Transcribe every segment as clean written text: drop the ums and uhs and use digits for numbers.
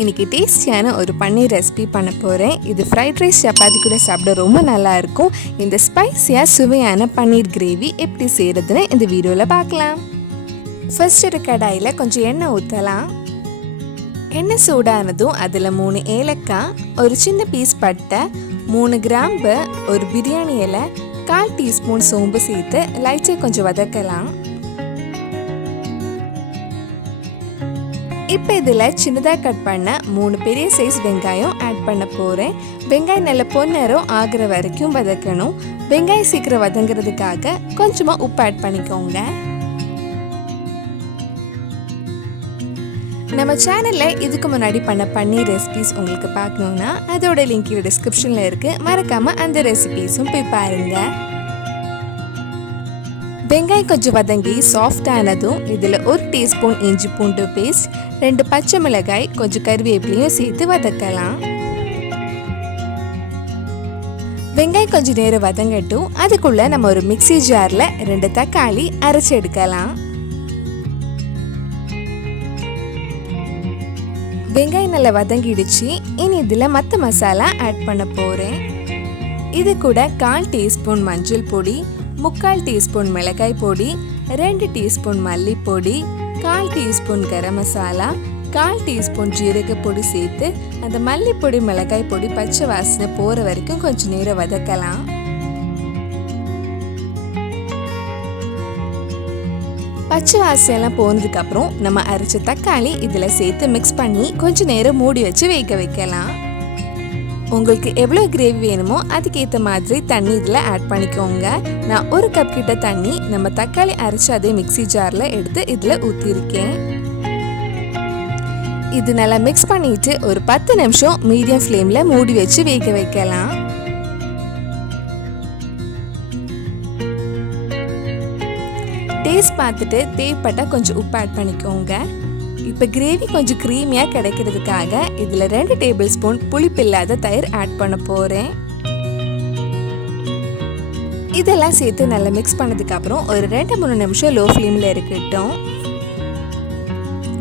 இன்னைக்கு டேஸ்டியான ஒரு பன்னீர் ரெசிபி பண்ண போகிறேன். இது ஃப்ரைட் ரைஸ் சப்பாத்தி கூட சாப்பிட ரொம்ப நல்லா இருக்கும். இந்த ஸ்பைசியாக சுவையான பன்னீர் கிரேவி எப்படி செய்கிறதுன்னு இந்த வீடியோவில் பார்க்கலாம். ஃபர்ஸ்ட் ஒரு கடாயில் கொஞ்சம் எண்ணெய் ஊற்றலாம். எண்ணெய் சூடானதும் அதில் 3 ஏலக்காய், ஒரு சின்ன பீஸ் பட்டை, 3 கிராம்பு, ஒரு பிரியாணி இலை, 1/4 டீஸ்பூன் சோம்பு சேர்த்து லைட்டாக கொஞ்சம் வதக்கலாம். இப்போ இதில் சின்னதாக கட் பண்ண 3 பெரிய சைஸ் வெங்காயம் ஆட் பண்ண போகிறேன். வெங்காயம் நல்ல பொன்னரம் ஆகிற வரைக்கும் வதக்கணும். வெங்காயம் சீக்கிரம் வதங்கிறதுக்காக கொஞ்சமாக உப்பு ஆட் பண்ணிக்கோங்க. நம்ம சேனலில் இதுக்கு முன்னாடி பண்ண பன்னீர் ரெசிபிஸ் உங்களுக்கு பார்க்கணுன்னா அதோட லிங்க் டிஸ்கிரிப்ஷனில் இருக்குது. மறக்காமல் அந்த ரெசிபிஸும் போய் பாருங்கள். வெங்காயம் கொஞ்சம் வதங்கி சாஃப்ட் ஆனதும் இதில் 1 டீஸ்பூன் இஞ்சி பூண்டு பேஸ்ட், 2 பச்சை மிளகாய், கொஞ்சம் கருவேப்பிலையும் சேர்த்து வதக்கலாம். வெங்காயம் கொஞ்சம் நேரம் வதங்கட்டும். அதுக்குள்ளே நம்ம ஒரு மிக்ஸி ஜாரில் 2 தக்காளி அரைச்சி எடுக்கலாம். வெங்காயம் நல்லா வதங்கிடுச்சு. இனி இதில் மற்ற மசாலா ஆட் பண்ண போகிறேன். இது கூட 1/4 டீஸ்பூன் மஞ்சள் பொடி, 3/4 டீஸ்பூன் மிளகாய் பொடி, 2 teaspoon மல்லிப்பொடி, 1/4 teaspoon garam masala, 1/4 teaspoon ஜீரக பொடி சேர்த்து அந்த மல்லிப்பொடி மிளகாய் பொடி பச்சை வாசனை போகிற வரைக்கும் கொஞ்சம் நேரம் வதக்கலாம். பச்சை வாசனையெல்லாம் போனதுக்கப்புறம் நம்ம அரைச்ச தக்காளி இதில் சேர்த்து மிக்ஸ் பண்ணி கொஞ்சம் நேரம் மூடி வச்சு வேக வைக்கலாம். உங்களுக்கு எவ்வளோ கிரேவி வேணுமோ அதுக்கேற்ற மாதிரி தண்ணி இதில் ஆட் பண்ணிக்கோங்க. நான் 1 கப் கிட்ட தண்ணி நம்ம தக்காளி அரைச்சி அதே மிக்ஸி ஜாரில் எடுத்து இதில் ஊற்றிருக்கேன். இது நல்லா மிக்ஸ் பண்ணிட்டு ஒரு 10 நிமிஷம் மீடியம் ஃப்ளேமில் மூடி வச்சு வேக வைக்கலாம். டேஸ்ட் பார்த்துட்டு தேவைப்பட்டால் கொஞ்சம் உப்பு ஆட் பண்ணிக்கோங்க. இப்போ கிரேவி கொஞ்சம் க்ரீமியாக கிடைக்கிறதுக்காக இதில் 2 டேபிள் ஸ்பூன் புளிப்பில்லாத தயிர் ஆட் பண்ண போகிறேன். இதெல்லாம் சேர்த்து நல்லா மிக்ஸ் பண்ணதுக்கப்புறம் ஒரு 2-3 நிமிஷம் லோ ஃப்ளேமில் இருக்கட்டும்.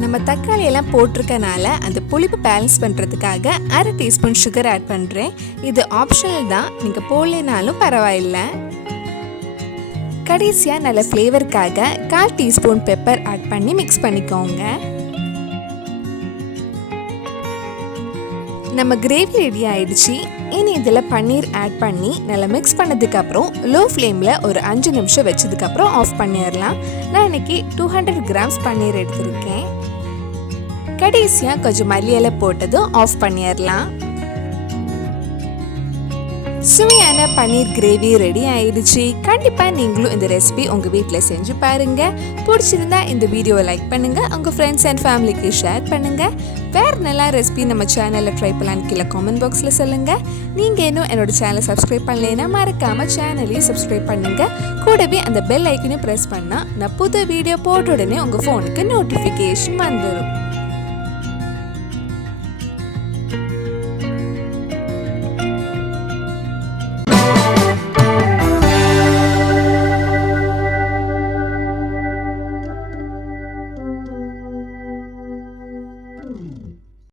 நம்ம தக்காளியெல்லாம் போட்டிருக்கனால அந்த புளிப்பு பேலன்ஸ் பண்ணுறதுக்காக 1/2 டீஸ்பூன் சுகர் ஆட் பண்ணுறேன். இது ஆப்ஷனல் தான், நீங்கள் போடலைனாலும் பரவாயில்லை. கடைசியாக நல்ல ஃப்ளேவருக்காக 1/4 டீஸ்பூன் பெப்பர் ஆட் பண்ணி மிக்ஸ் பண்ணிக்கோங்க. நம்ம கிரேவி ரெடி ஆயிடுச்சு. இனி இதில் பன்னீர் ஆட் பண்ணி நல்லா மிக்ஸ் பண்ணதுக்கப்புறம் லோ ஃப்ளேமில் ஒரு 5 நிமிஷம் வச்சதுக்கப்புறம் ஆஃப் பண்ணிடலாம். நான் இன்னைக்கு 200 கிராம்ஸ் பன்னீர் எடுத்திருக்கேன். கடைசியாக கொஞ்சம் மல்லி இலை போட்டதும் ஆஃப் பண்ணிடலாம். சுவையான பன்னீர் கிரேவி ரெடி ஆயிடுச்சு. கண்டிப்பாக நீங்களும் இந்த ரெசிபி உங்கள் வீட்டில் செஞ்சு பாருங்கள். பிடிச்சிருந்தா இந்த வீடியோவை லைக் பண்ணுங்கள், உங்கள் ஃப்ரெண்ட்ஸ் அண்ட் ஃபேமிலிக்கு ஷேர் பண்ணுங்கள். வேறு நல்லா ரெசிபி நம்ம சேனலில் ட்ரை பண்ணலான்னு கீழே காமெண்ட் பாக்ஸில் சொல்லுங்கள். நீங்கள் இன்னும் என்னோட சேனலை சப்ஸ்கிரைப் பண்ணலைன்னா மறக்காமல் சேனலையும் சப்ஸ்கிரைப் பண்ணுங்கள். கூடவே அந்த பெல் ஐக்கனையும் ப்ரெஸ் பண்ணால் நான் புது வீடியோ போட்ட உடனே உங்கள் ஃபோனுக்கு நோட்டிஃபிகேஷன் வந்துடும்.